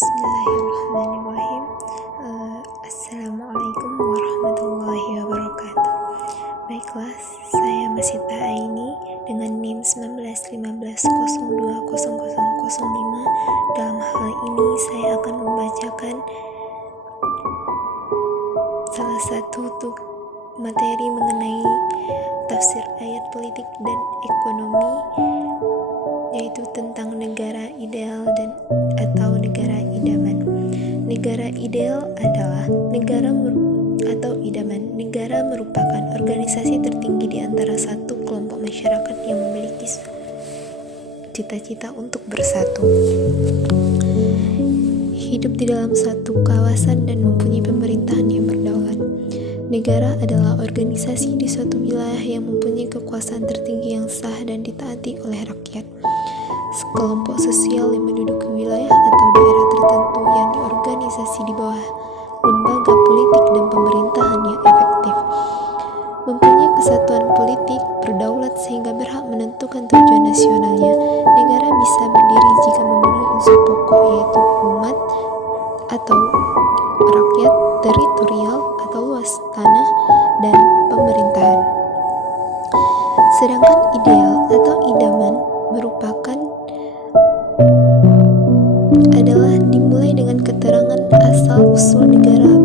Bismillahirrahmanirrahim. Assalamualaikum warahmatullahi wabarakatuh. Baiklah, saya Masita Aini dengan NIM 1915020005. Dalam hal ini saya akan membacakan salah satu materi mengenai tafsir ayat politik dan ekonomi, yaitu tentang negara ideal dan atau negara idaman. Negara ideal adalah negara atau idaman. Negara merupakan organisasi tertinggi di antara satu kelompok masyarakat yang memiliki cita-cita untuk bersatu, hidup di dalam satu kawasan dan mempunyai pemerintahan yang berdaulat. Negara adalah organisasi di suatu wilayah yang mempunyai kekuasaan tertinggi yang sah dan ditaati oleh rakyat. Sekelompok sosial yang menduduki wilayah atau daerah tertentu yang diorganisasi di bawah lembaga politik dan pemerintahan yang efektif, mempunyai kesatuan politik, berdaulat sehingga berhak menentukan tujuan nasionalnya. Negara bisa berdiri jika memenuhi unsur pokok, yaitu umat atau rakyat, teritorial atau luas tanah, dan pemerintahan. Sedangkan ideal atau idaman merupakan adalah dimulai dengan keterangan asal-usul negara,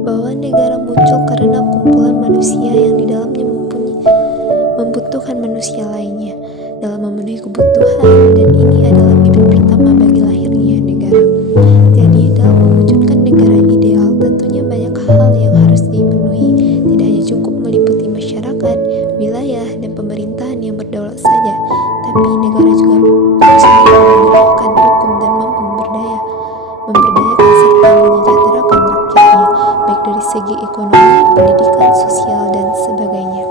bahwa negara muncul karena kumpulan manusia yang di dalamnya membutuhkan manusia lainnya dalam memenuhi kebutuhan, dan ini adalah bibit pertama bagi lahirnya negara. Jadi dalam mewujudkan negara ideal, tentunya banyak hal yang harus dipenuhi. Tidak hanya cukup meliputi masyarakat, wilayah, dan pemerintahan yang berdaulat saja, tapi negara juga harus menegakkan hukum dan mampu memberdayakan serta menyejahterakan rakyatnya, baik dari segi ekonomi, pendidikan, sosial, dan sebagainya.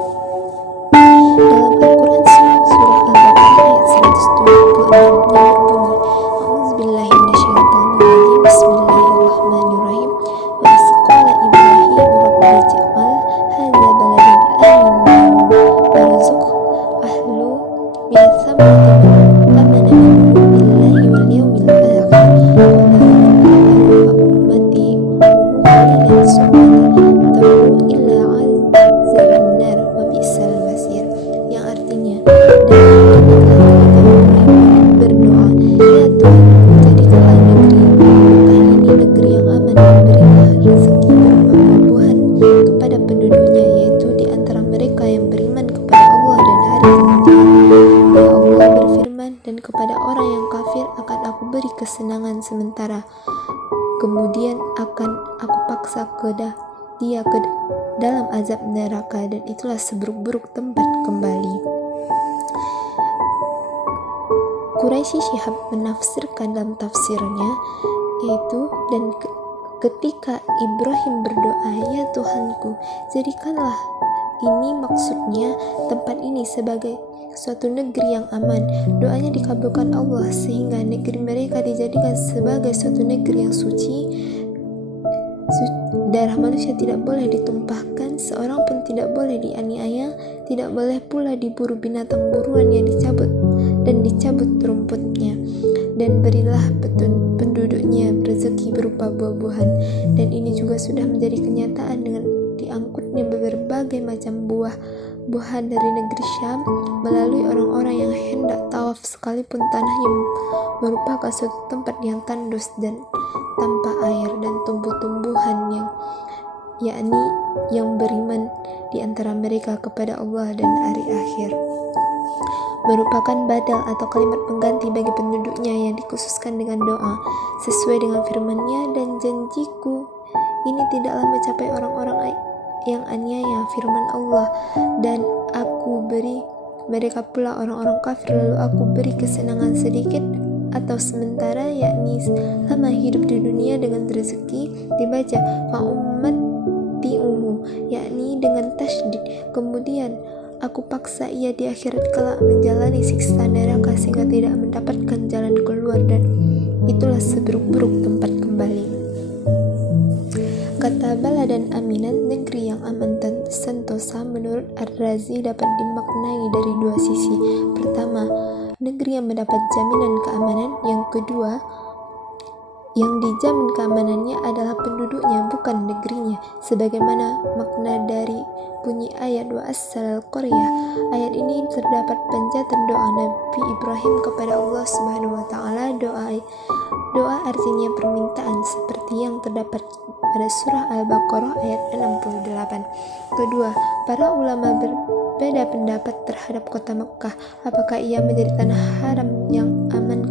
Dalam Al-Quran surah Al-Baqarah ayat 176 yang berbunyi, A'udzubillahi minasyaitonirrajim, Bismillahirrahmanirrahim. Wa iz qala Ibrahim rabbi ij'al hadza baladan aminan warzuq ahlu minats thamarati man amana minhum billahi wal yawmil akhir qala fa ummati qalilan summa tad'u illa 'azabin nar wa bi'sal masir, yang artinya, dan berdoa, ya Tuhan, jadikanlah negeri Mekah ini negeri yang aman, dan berilah rezeki berupa buah-buahan kepada penduduknya, yaitu di antara mereka yang beriman kepada Allah dan hari kemudian. Ya Allah berfirman, dan kepada orang yang kafir akan aku beri kesenangan sementara, kemudian akan aku paksa dia ke dalam azab neraka, dan itulah seburuk-buruk tempat kembali. Quraisy Syihab menafsirkan dalam tafsirnya, yaitu, dan ketika Ibrahim berdoa, ya Tuhanku, jadikanlah ini, maksudnya tempat ini sebagai suatu negeri yang aman. Doanya dikabulkan Allah sehingga negeri mereka dijadikan sebagai suatu negeri yang suci. Darah manusia tidak boleh ditumpahkan, seorang pun tidak boleh dianiaya, tidak boleh pula diburu binatang buruan yang dicabut rumputnya, dan berilah penduduknya rezeki berupa buah-buahan. Dan ini juga sudah menjadi kenyataan dengan diangkutnya berbagai macam buah-buahan dari negeri Syam melalui orang-orang yang hendak tawaf, sekalipun tanahnya merupakan suatu tempat yang tandus dan tanpa air, dan tumbuh-tumbuhan yakni yang beriman di antara mereka kepada Allah dan hari akhir, merupakan badal atau kalimat pengganti bagi penduduknya yang dikhususkan dengan doa sesuai dengan firman-Nya, dan janjiku ini tidaklah mencapai orang-orang yang aniaya, firman Allah, dan aku beri mereka pula orang-orang kafir, lalu aku beri kesenangan sedikit atau sementara, yakni selama hidup di dunia dengan rezeki, dibaca fa'ummati'uhu, yakni dengan tasydid, kemudian aku paksa ia di akhirat kelak menjalani siksa neraka sehingga tidak mendapatkan jalan keluar, dan itulah seburuk-buruk tempat kembali. Kata baladan aminan, negeri yang aman dan sentosa, menurut Ar-Razi dapat dimaknai dari dua sisi. Pertama, negeri yang mendapat jaminan keamanan. Yang kedua, Yang dijamin keamanannya adalah penduduknya, bukan negerinya, sebagaimana makna dari bunyi ayat wa assalal qaryah. Ayat ini terdapat panjatan doa Nabi Ibrahim kepada Allah Subhanahu wa taala. Doa artinya permintaan, seperti yang terdapat pada surah Al-Baqarah ayat 68. Kedua, para ulama berbeda pendapat terhadap kota Mekah. Apakah ia menjadi tanah haram yang aman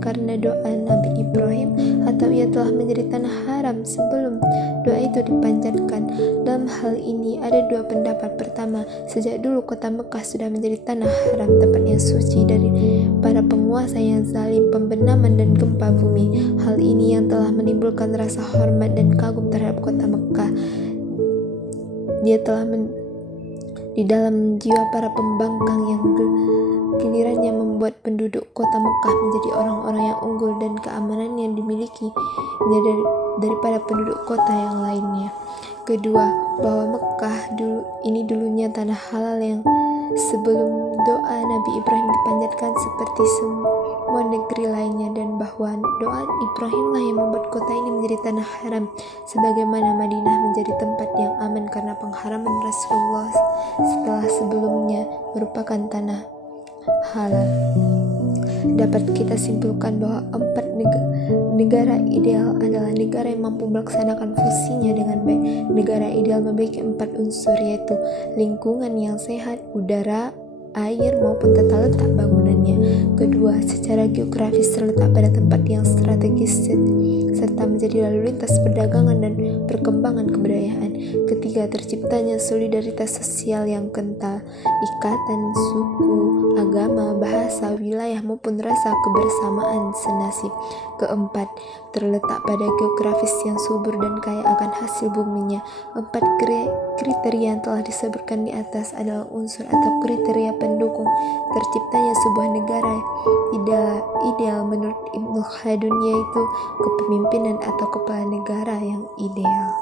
karena doa Nabi Ibrahim, atau ia telah menjadi tanah haram sebelum doa itu dipanjatkan? Dalam hal ini ada dua pendapat. Pertama, sejak dulu kota Mekah sudah menjadi tanah haram, tempat yang suci dari para penguasa yang zalim, pembenaman dan gempa bumi. Hal ini yang telah menimbulkan rasa hormat dan kagum terhadap kota Mekah. Dia telah di dalam jiwa para pembangkang yang gilirannya membuat penduduk kota Mekah menjadi orang-orang yang unggul dan keamanan yang dimiliki daripada penduduk kota yang lainnya. Kedua, bahwa Mekah dulunya tanah halal yang sebelum doa Nabi Ibrahim dipanjatkan seperti semua negeri lainnya, dan bahwa doa Ibrahimlah yang membuat kota ini menjadi tanah haram, sebagaimana Madinah menjadi tempat yang aman karena pengharaman Rasulullah setelah sebelumnya merupakan tanah halal. Dapat kita simpulkan bahwa 4 negara ideal adalah negara yang mampu melaksanakan fungsinya dengan baik. Negara ideal memiliki 4 unsur, yaitu lingkungan yang sehat, udara, air maupun tata letak bangunannya. Kedua, secara geografis terletak pada tempat yang strategis serta menjadi lalu lintas perdagangan dan perkembangan kebudayaan. Ketiga, terciptanya solidaritas sosial yang kental, ikatan suku, agama, bahasa, wilayah maupun rasa kebersamaan senasib. Keempat, terletak pada geografis yang subur dan kaya akan hasil buminya. 4 kriteria yang telah disebutkan di atas adalah unsur atau kriteria pendukung terciptanya sebuah negara ideal menurut Ibnu Khaldun, yaitu kepemimpinan atau kepala negara yang ideal.